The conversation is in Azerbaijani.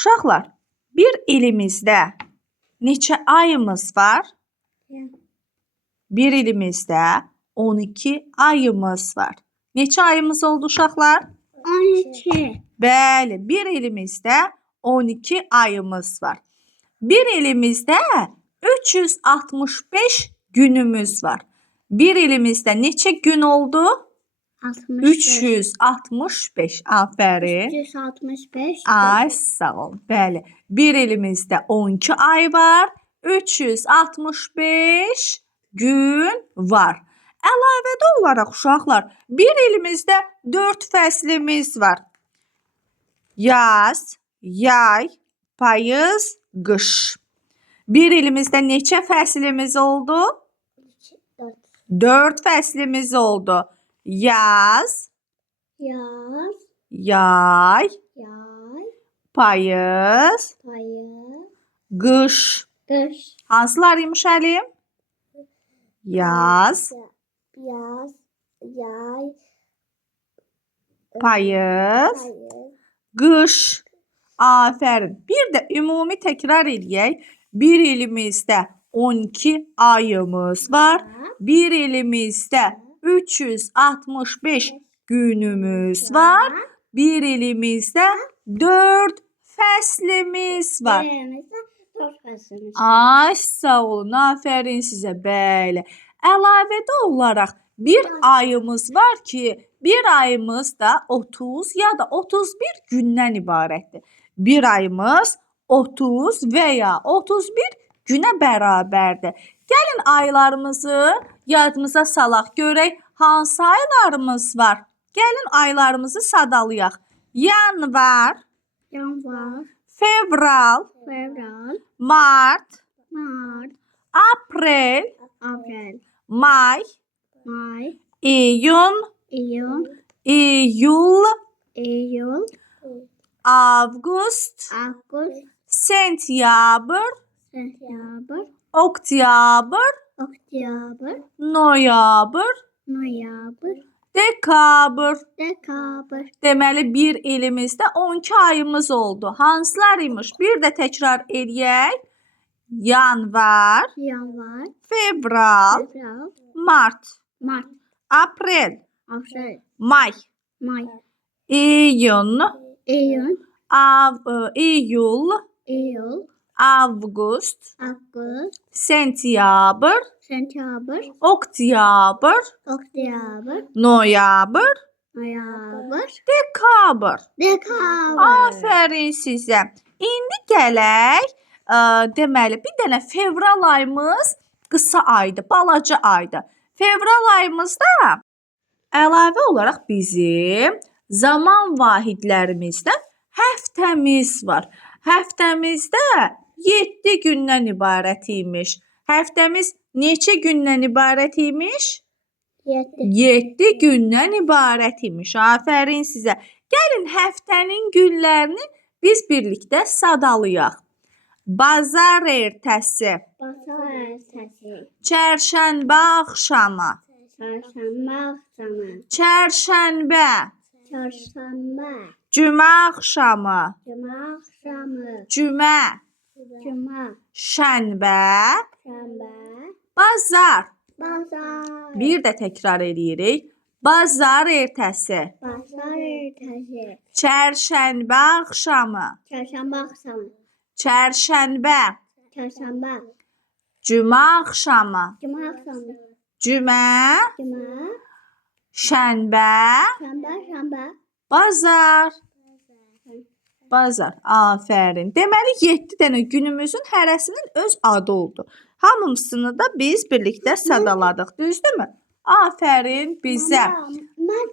Uşaqlar, bir ilimizdə neçə ayımız var? Bir ilimizdə 12 ayımız var. Neçə ayımız oldu uşaqlar? 12. Bəli, bir ilimizdə 12 ayımız var. Bir ilimizdə 365 günümüz var. Bir ilimizdə neçə gün oldu? 365. Aferin. 365. Ay, sağ ol. Bəli. Bir ilimizdə 12 ay var. 365 gün var. Əlavədə olaraq uşaqlar, bir ilimizdə 4 fəslimiz var. Yaz, yay, payız, qış. Bir ilimizdə neçə fəslimiz oldu? 4 fəslimiz oldu. Yaz, Yaz, yay, yay, payız, payız, qış. qış. Hansılarıymış Əlim? Yaz, Yaz, yay, payız, payız, qış. Afərin. Bir də ümumi təkrar eləyək. Bir ilimizdə 12 ayımız var. Bir ilimizdə 365 günümüz var. Bir ilimizdə 4 fəslimiz var. Elimizdə 4 fəslimiz. Ay, sağ olun. Afərin sizə. Bəli. Əlavədə olaraq bir ayımız var ki, bir ayımız da 30 ya da 31 gündən ibarətdir. Bir ayımız 30 və ya 31 günə bərabərdir. Gəlin aylarımızı yadımıza salaq, görək hansı aylarımız var. Gəlin aylarımızı sadalayaq. Yanvar, Yanvar, fevral, fevral, mart, mart, aprel, aprel, may, may, iyun, iyun, iyul, iyul, avqust, avqust, sentyabr, sentyabr, oktyabr, oktyabr, noyabr, noyabr, dekabr. dekabr. Deməli, bir ilimizdə 12 ayımız oldu. Hansılarıymış? Bir də təkrar eləyək. Yanvar, Yanvar, fevral, fevral, mart, mart, aprel, aprel, may, may, iyun, iyun, iyul, iyul, avqust, avqust, sentyabr, sentyabr, oktyabr, oktyabr, noyabr, noyabr, dekabr. dekabr. Afərin sizə. İndi gələk, deməli, bir dənə fevral ayımız qısa aydır, balaca aydır. Fevral ayımızda əlavə olaraq bizim zaman vahidlərimizdən həftəmiz var. Həftəmizdə 7 gündən ibarət imiş. Həftəmiz neçə gündən ibarət imiş? 7 gündən ibarət imiş. Afərin sizə. Gəlin həftənin günlərini biz birlikdə sadalayaq. Bazar ertəsi, Bazar ertəsi, çərşənbə axşamı, çarşamba axşamı, çərşənbə, çarşamba, cümə axşamı, cümə axşamı, cümə, cümə, şənbə, şənbə, bazar. bazar, Bir də təkrar eləyirik. Bazar ertəsi, bazar ertəsi, çərşənbə axşamı, çarşamba axşamı, çərşənbə, çarşamba, cümə axşamı, cümə axşamı, cümə, cümə, şənbə, şənbə, şənbə, bazar. Bazar. Afərin. Deməli 7 dənə günümüzün hərəsinin öz adı oldu. Hamısını da biz birlikdə sadaladıq. Düzdürmü? Afərin bizə. Mən